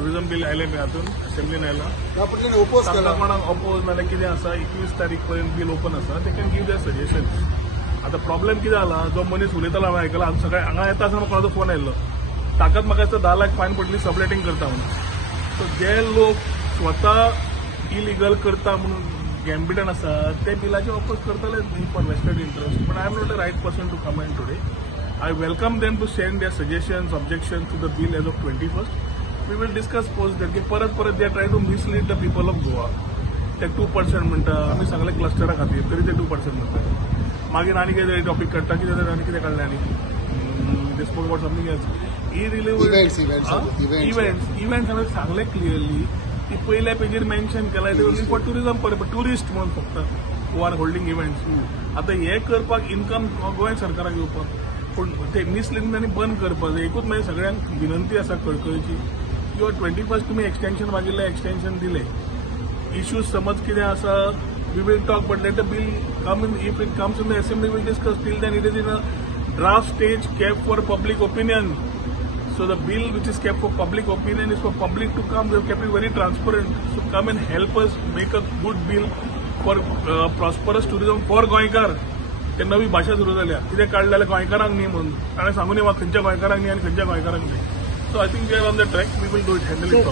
Tourism bill आयलें हातून असेंब्लीन आयला ओपोज तांकां कोणाक अपोज नाल्यार कितें आसा 21 तारीख पर्यंत बिल ओपन आसा ते कॅन गिव देयर सजेशन्स. आतां प्रॉब्लेम कितें जाला जो मनीस उलयतालो हांवें आयकला सकाळी हांगा येता आसतना म्हाका कोणाचो फोन आयल्लो ताकाच म्हाका दिसता 10 लाख फायन पडली सबलेटिंग करता म्हणून. सो जे लोक स्वता इलिगल करता म्हणून गॅम्बिटन आसा ते बिलाचे ऑपोज करतले for vested interest. But I am not the right person to comment today. I welcome them to send their suggestions, objections to the bill as of 21st. We will discuss post that. परत they are trying to mislead the people of Goa. ते 2% म्हणटा आम्ही सांगले क्लस्टरा खातीर तरी ते 2% म्हणटा. मागीर आनी कितें टॉपिक काडटा कितें आनी कितें काडलें आनी they spoke about something else. Events हांवें सांगलें क्लियरली की पयल्या पेजीर मेन्शन केलां ते only for tourism purpose tourist म्हणून फक्त हू आर होल्डिंग इव्हेंट्स. आतां हे करपाक इन्कम गोंय सरकाराक येवपाक पूण ते मिसलिडिंगांनी बंद करपाक जाय. एकूच म्हाजी सगळ्यांक विनंती आसा कळकळीची की 21st तुमी एक्सटेंशन मागिल्लें एक्सटेंशन दिलें. इश्यूज समज कितें आसा we will talk but let the bill come in. If it comes in the assembly will discuss. Till then it is in a draft stage kept for public opinion. So the bill which is kept for public opinion is for public to come. We have kept it very transparent. So come and help us make a good bill for prosperous tourism for गोंयकार. ते नवी भाषा सुरू जाल्या कितें काडलें गोंयकारांक न्ही म्हणून ताणें सांगून म्हाका खंयच्या गोंयकारांक न्ही आनी खंयच्या गोंयकारांक न्ही. So I think we are on the track. We will do it handle it.